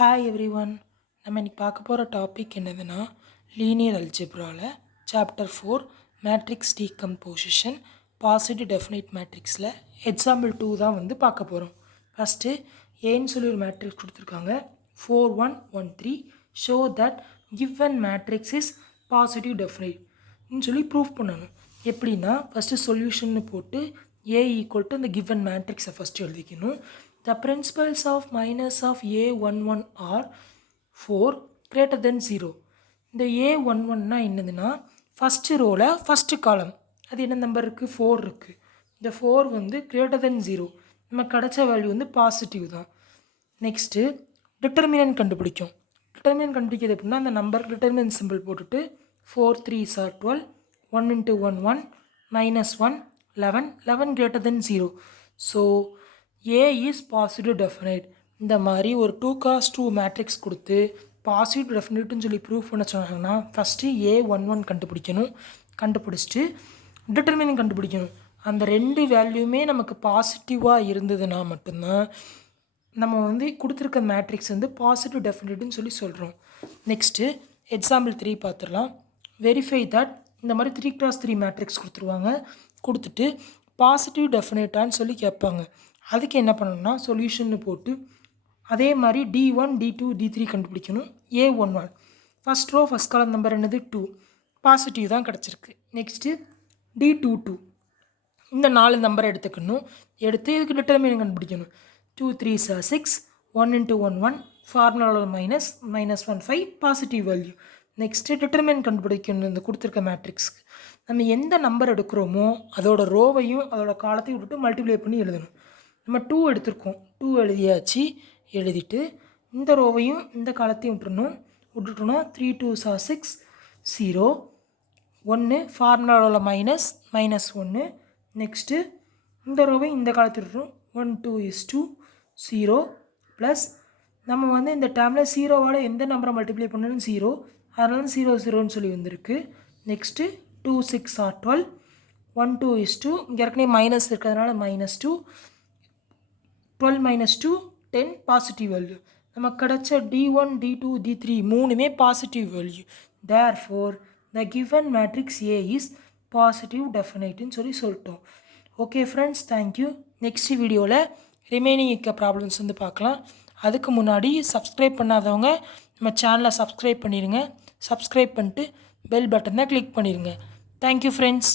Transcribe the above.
Hi everyone. நம்ம இன்றைக்கி பார்க்க போகிற டாபிக் என்னதுன்னா லீனியர் அல்ஜிப்ராவில் chapter 4 matrix decomposition positive definite மேட்ரிக்ஸில் எக்ஸாம்பிள் 2 தான் வந்து பார்க்க போகிறோம். ஃபஸ்ட்டு ஏன்னு சொல்லி ஒரு மேட்ரிக்ஸ் கொடுத்துருக்காங்க 4113 show that given matrix is positive டெஃபினைட்னு சொல்லி ப்ரூஃப் பண்ணணும். எப்படின்னா ஃபஸ்ட்டு சொல்யூஷன்னு போட்டு ஏ ஈக்குவல் டு இந்த கிவன் மேட்ரிக்ஸை ஃபஸ்ட்டு எழுதிக்கணும். The principles of minus of A11 are 4 greater than 0. இந்த A11னா என்னதுன்னா ஃபஸ்ட்டு ரோவில் ஃபஸ்ட்டு காலம் அது என்ன நம்பர் இருக்குது 4 இருக்குது. இந்த 4 வந்து greater than 0 நம்ம கிடச்ச வேல்யூ வந்து பாசிட்டிவ் தான். நெக்ஸ்ட்டு டிட்டர்மினன்ட் கண்டுபிடிக்கும். டிட்டர்மினன்ட் கண்டுபிடிக்கிறது எப்படின்னா அந்த நம்பர் டிட்டர்மினன்ட் சிம்பிள் போட்டுட்டு 4 3s are 12 1 into 1 1 minus 1 11 11 greater than 0. So A is positive definite. இந்த மாதிரி ஒரு 2x2 மேட்ரிக்ஸ் கொடுத்து பாசிட்டிவ் டெஃபினைட்னு சொல்லி ப்ரூஃப் பண்ண சொன்னாங்கன்னா ஃபஸ்ட்டு A11 கண்டுபிடிக்கணும். கண்டுபிடிச்சிட்டு டிட்டர்மினன்ட் கண்டுபிடிக்கணும். அந்த ரெண்டு வேல்யூமே நமக்கு பாசிட்டிவாக இருந்ததுன்னா மட்டும்தான் நம்ம வந்து கொடுத்துருக்க மேட்ரிக்ஸ் வந்து பாசிட்டிவ் டெஃபினைட்னு சொல்லி சொல்கிறோம். நெக்ஸ்ட்டு எக்ஸாம்பிள் 3 பார்த்துடலாம். வெரிஃபை தட் இந்த மாதிரி 3x3 மேட்ரிக்ஸ் கொடுத்துருவாங்க. கொடுத்துட்டு பாசிட்டிவ் டெஃபினைட்டான்னு சொல்லி கேட்பாங்க. அதுக்கு என்ன பண்ணணும்னா சொல்யூஷன்னு போட்டு அதே மாதிரி D1 D2 D3 கண்டுபிடிக்கணும். A11 first row first column number என்னது 2 பாசிட்டிவ் தான் கிடச்சிருக்கு. நெக்ஸ்ட்டு D22 இந்த 4 நம்பரை எடுத்துக்கணும். எடுத்து இதுக்கு டிட்டர்மினன்ட் கண்டுபிடிக்கணும். 2 3s are 6 1 into 1 1 ஃபார்முலாவில் minus 1 5 positive value. Next determinant கண்டுபிடிக்கணும். இந்த கொடுத்துருக்க மேட்ரிக்ஸ்க்கு நம்ம எந்த நம்பர் எடுக்கிறோமோ அதோட ரோவையும் அதோட காலத்தையும் விட்டுட்டு மல்டிப்ளை பண்ணி எழுதணும். நம்ம 2 எடுத்திருக்கோம். 2 எழுதியாச்சு. எழுதிட்டு இந்த ரோவையும் இந்த காலத்தையும் விட்டுட்டோம்னா 3 2s are 6 0 1 ஃபார்முலாவில் மைனஸ் 1. நெக்ஸ்ட்டு இந்த ரோவையும் இந்த காலத்தை விட்டுட்டோம் 1 2 is 2 0 ப்ளஸ் நம்ம வந்து இந்த டேர்மில் 0வால் எந்த நம்பரை மல்டிப்ளை பண்ணணும் 0 அதனால 0 0ன்னு சொல்லி வந்திருக்கு. நெக்ஸ்ட்டு 2 6 are 12 1 2 is 2 இங்கே ஏற்கனவே மைனஸ் இருக்கிறதுனால -2 12 minus 2 10 பாசிட்டிவ் வேல்யூ. நமக்கு கிடச்ச D1 D2 D3 மூணுமே positive value. Therefore the given matrix A is positive டெஃபினைட்னு சொல்லி சொல்லிட்டோம். Okay friends, thank you. நெக்ஸ்ட் வீடியோவில் ரிமைனிங் இருக்க ப்ராப்ளம்ஸ் வந்து பார்க்கலாம். அதுக்கு முன்னாடி சப்ஸ்கிரைப் பண்ணாதவங்க நம்ம சேனலை சப்ஸ்கிரைப் பண்ணிடுங்க. சப்ஸ்கிரைப் பண்ணிட்டு பெல் பட்டனை கிளிக் பண்ணிடுங்க. Thank you friends.